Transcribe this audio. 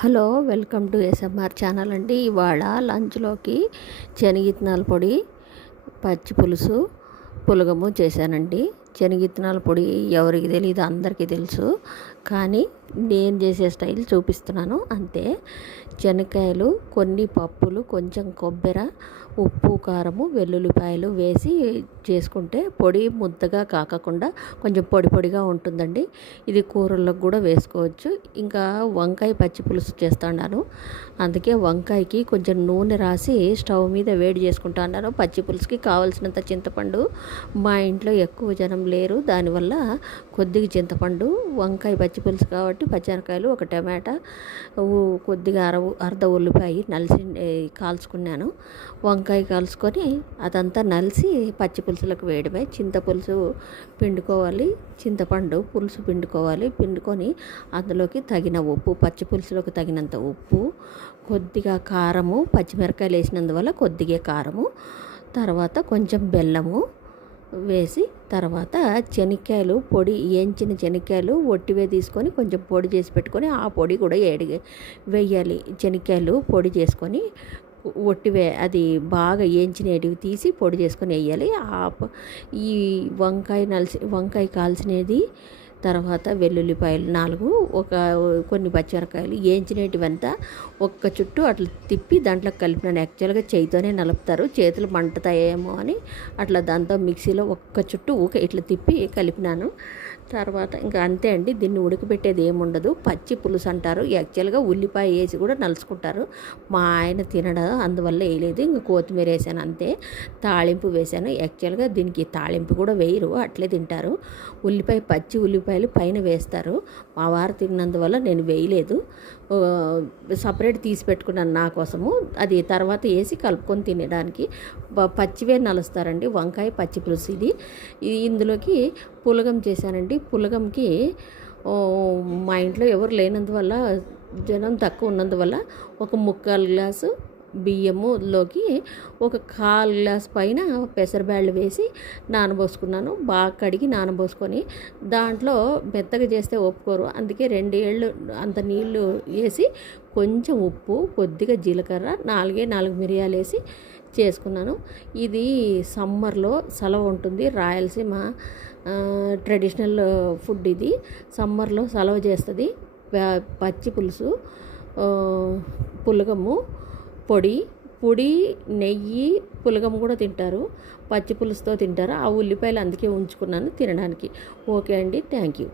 Hello, welcome to SMR channel అండి. ఇవాళ లంచ్లోకి శనగిత్తనాల పొడి, పచ్చి పులుసు, పులగము చేశానండి. శనగిత్తనాల పొడి ఎవరికి తెలియదు, అందరికీ తెలుసు. కానీ నేను చేసే స్టైల్ చూపిస్తున్నాను అంతే. శనక్కాయలు, కొన్ని పప్పులు, కొంచెం కొబ్బరి, ఉప్పు, కారము, వెల్లుల్లిపాయలు వేసి చేసుకుంటే పొడి ముద్దగా కాకుండా కొంచెం పొడి పొడిగా ఉంటుందండి. ఇది కూరలకు కూడా వేసుకోవచ్చు. ఇంకా వంకాయ పచ్చి పులుసు చేస్తున్నాను. అందుకే వంకాయకి కొంచెం నూనె రాసి స్టవ్ మీద వేడి చేసుకుంటున్నాను. పచ్చి పులుసుకి కావాల్సినంత చింతపండు. మా ఇంట్లో ఎక్కువ జనం లేరు, దానివల్ల కొద్దిగా చింతపండు, వంకాయ పచ్చి పులుసు కాబట్టి పచ్చిమిరకాయలు, ఒక టమాటా, కొద్దిగా అర్ధ ఉల్లిపాయ నలిసి కాల్చుకున్నాను. వంకాయ కాల్చుకొని అదంతా నలిసి పచ్చి పులుసులకు వేయడమే. చింతపులుసు పిండుకోవాలి, చింతపండు పులుసు పిండుకొని అందులోకి తగిన ఉప్పు, పచ్చి పులుసులోకి తగినంత ఉప్పు, కొద్దిగా కారము, పచ్చిమిరకాయలు వేసినందువల్ల కొద్దిగా కారము, తర్వాత కొంచెం బెల్లము వేసి, తర్వాత శనక్కాయలు పొడి, వేయించిన శనక్కాయలు ఒట్టివే తీసుకొని కొంచెం పొడి చేసి పెట్టుకొని ఆ పొడి కూడా వేయాలి. శనక్కాయలు పొడి చేసుకొని ఒట్టివే అది బాగా వేయించినవి తీసి పొడి చేసుకొని వేయాలి. ఈ వంకాయ కాల్చినది, తర్వాత వెల్లుల్లిపాయలు 4, కొన్ని పచ్చిమిరకాయలు వేయించినటువంతా ఒక్క చుట్టూ అట్లా తిప్పి దాంట్లో కలిపినాను. యాక్చువల్గా చేతితోనే నలుపుతారు, చేతులు మంటుతాయేమో అని అట్లా దాంతో మిక్సీలో ఒక్క చుట్టూ ఇట్లా తిప్పి కలిపినాను. తర్వాత ఇంకా అంతే అండి. దీన్ని ఉడకబెట్టేది ఏముండదు. పచ్చి పులుసు అంటారు. యాక్చువల్గా ఉల్లిపాయ వేసి కూడా నలుచుకుంటారు. మా ఆయన తినడం అందువల్ల వేయలేదు. ఇంకా కొత్తిమీర వేసాను అంతే. తాళింపు వేసాను. యాక్చువల్గా దీనికి తాళింపు కూడా వేయరు, అట్లే తింటారు. పచ్చి ఉల్లిపాయలు పైన వేస్తారు. మా వారు తిన్నందువల్ల నేను వేయలేదు. సపరేట్ తీసి పెట్టుకున్నాను నా కోసము. అది తర్వాత వేసి కలుపుకొని తినడానికి. పచ్చివే నలుస్తారండి వంకాయ పచ్చి పులుసు ఇది. ఇందులోకి పులగం చేశానండి. పులగంకి మా ఇంట్లో ఎవరు లేనందువల్ల, జనం తక్కువ ఉన్నందువల్ల ఒక 3/4 గ్లాసు బియ్యములోకి ఒక 1/4 గ్లాస్ పైన పెసరబ్యాళ్ళు వేసి నానబోసుకున్నాను. బాగా కడిగి నానబోసుకొని దాంట్లో మెత్తగా చేస్తే ఒప్పుకోరు, అందుకే 2 ఏళ్ళు అంత నీళ్లు వేసి కొంచెం ఉప్పు, కొద్దిగా జీలకర్ర, 4 మిరియాలు వేసి చేసుకున్నాను. ఇది సమ్మర్లో సలవ ఉంటుంది. రాయలసీమ ట్రెడిషనల్ ఫుడ్ ఇది. సమ్మర్లో సలవ చేస్తుంది. పచ్చి పులుసు, పులగము, పొడి, నెయ్యి, పులగం కూడా తింటారు. పచ్చి పులుసుతో తింటారు. ఆ ఉల్లిపాయలు అందుకే ఉంచుకున్నాను తినడానికి. ఓకే అండి, థ్యాంక్ యూ.